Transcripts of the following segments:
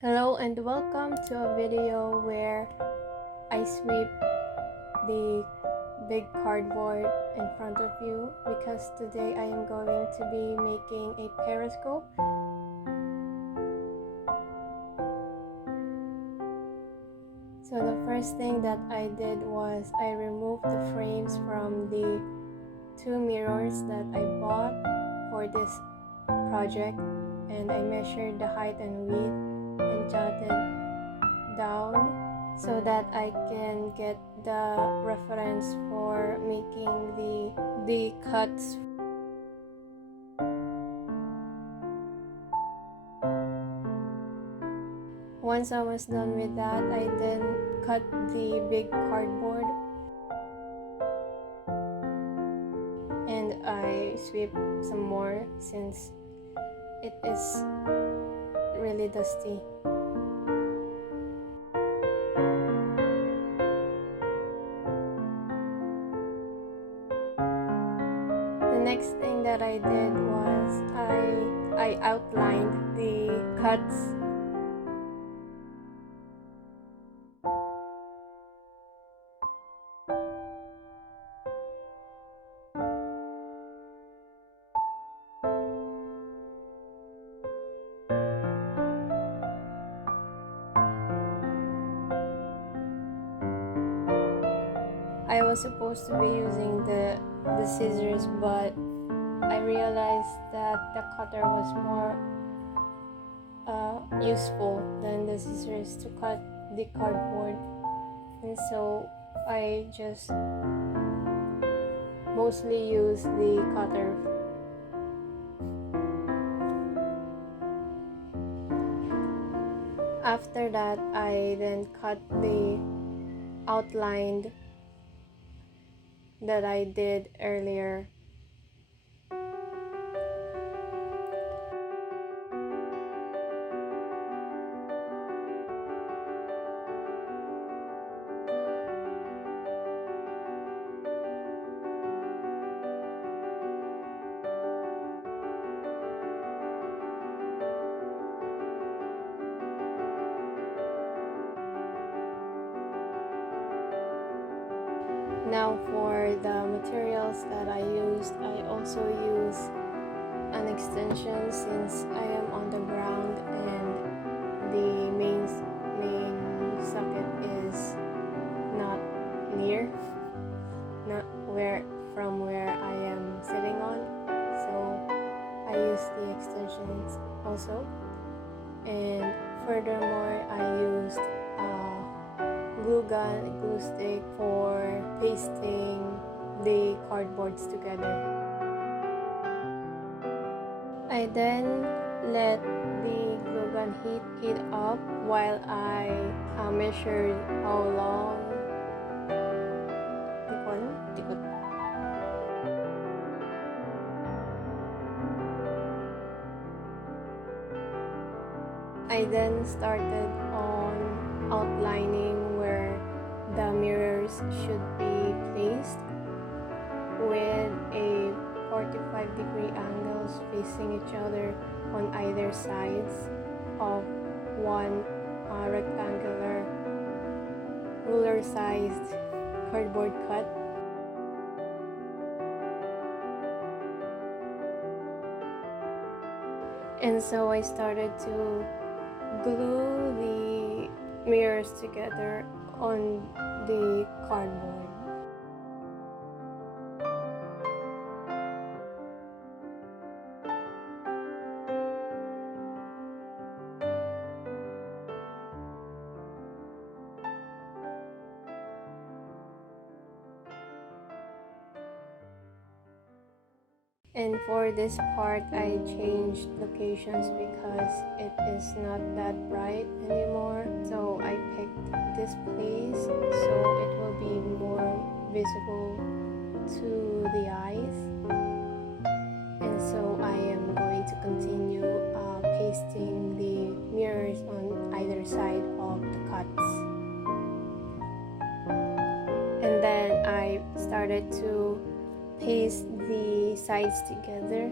Hello and welcome to a video where I sweep the big cardboard in front of you because today I am going to be making a periscope. So the first thing that I did was I removed the frames from the two mirrors that I bought for this project, and I measured the height and width and jotted down so that I can get the reference for making the cuts. Once I was done with that, I then cut the big cardboard and I sweep some more since it is really dusty. The next thing that I did was I outlined the cuts. I was supposed to be using the scissors, but I realized that the cutter was more useful than the scissors to cut the cardboard, and so I just mostly use the cutter. After that, I then cut the outlined that I did earlier. Now for the materials that I used, I also use an extension since I am on the ground and the main socket is not near, not from where I am sitting on, so I use the extensions also. And furthermore, I used glue gun, glue stick for pasting the cardboards together. I then let the glue gun heat up while I measured how long. I then started on outlining where the mirrors should be placed with a 45-degree angles facing each other on either sides of one rectangular ruler-sized cardboard cut. And so I started to glue the mirrors together on the cardboard. And for this part, I changed locations because it is not that bright anymore. So I picked this place so it will be more visible to the eyes. And so I am going to continue pasting the mirrors on either side of the cuts. And then I started to paste the sides together.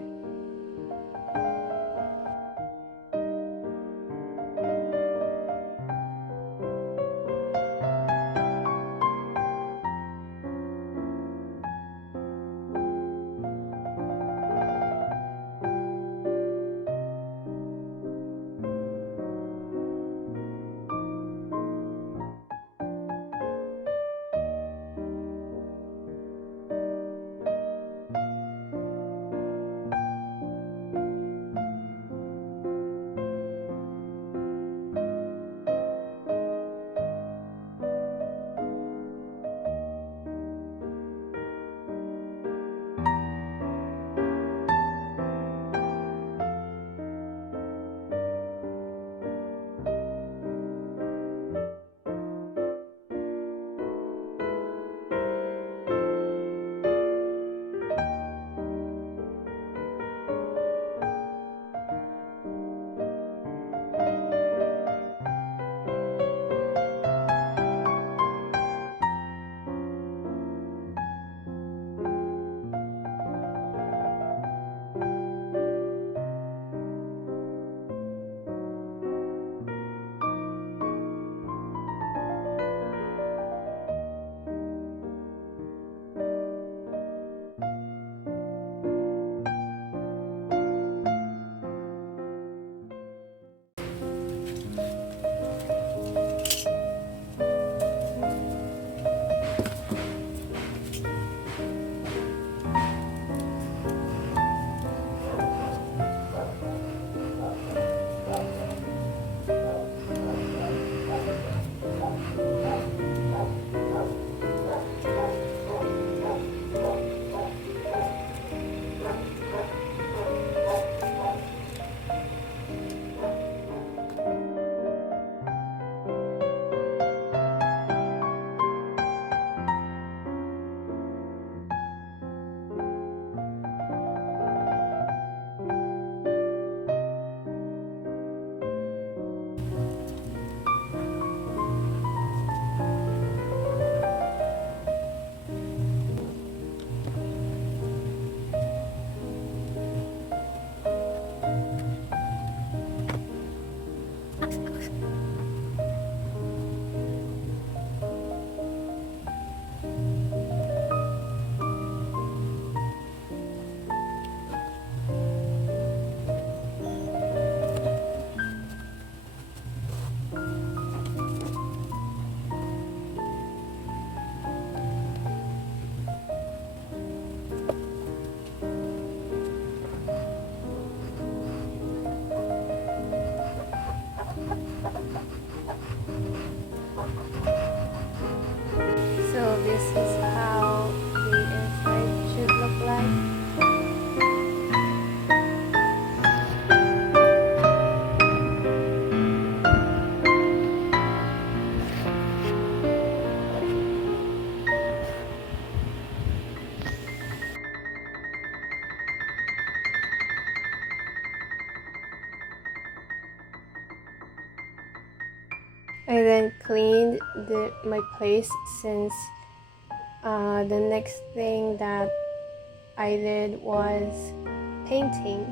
So this is how the inside should look like. I then cleaned my place since the next thing that I did was painting.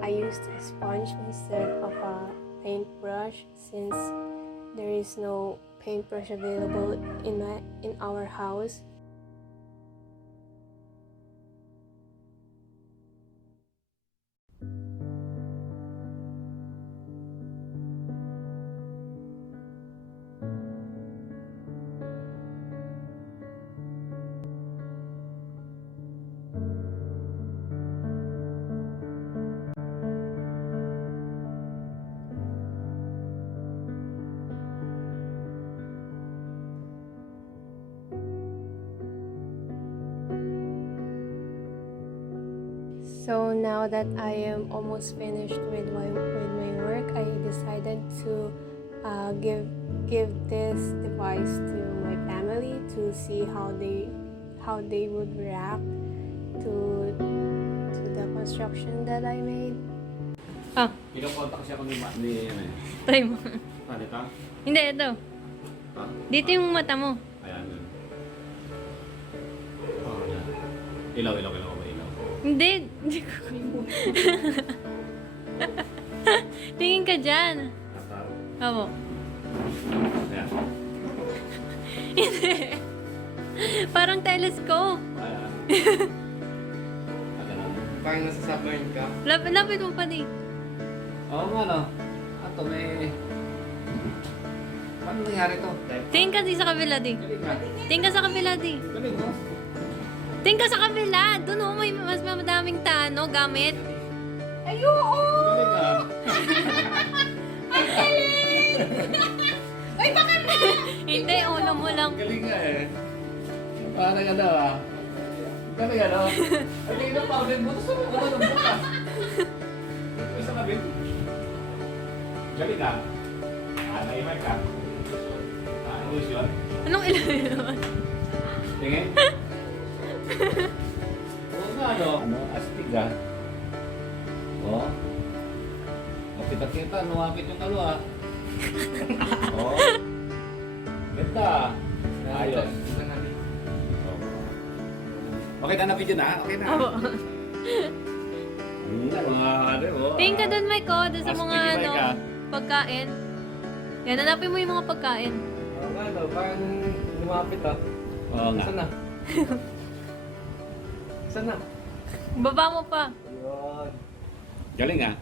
I used a sponge instead of a paintbrush since there is no paintbrush available in our house. So now that I am almost finished with my work, I decided to give this device to my family to see how they would react to the construction that I made. Ah, Pinakontak siya kung ni ano eh. try mo. Dito? Hindi, ito. Ha? Dito yung mata mo. Ayan. Oh, yan. Ilaw ba ilaw? Hindi. Hindi ko. Tingin ka dyan. Atar. Opo. Ayan. Hindi. Parang telescope. Ayan. Ayan. Parang nasa submarine ka. Lapit mo pa di. Oo nga no. Ato may... Paano nangyari to? Tingin ka di sa kabila di. Galing nga. Tingin ka sa kabila di. Galing mo. Tingin ka sa kabila. Doon oh, may mas madaming gamit. Galing nga. Hindi, ulo mo lang. Galing nga eh. Parang ano ah. Galing ano. Galing na powder mo. Gusto mo ano ng bukas. Isa ka bin. Galing nga. Naimay ka. Ano yun? Anong ilan? Tingin? Oo nga no. Ano? Astig ah. Oo. Nakita-kita. Nuwapit yung ano ah. Oo. Ganda ah. Ayos. Okay na na video na? Okay na? Opo. Mga ano oh. Tingin ka doon, Mike, oh. Doon sa Astig mga yung mic, ah. pagkain. Yan, hanapin mo yung mga pagkain. Oo nga no, parang lumapit ah. Oo nga. Saan na? Saan na? Baba mo pa. Ayun. Galing ah.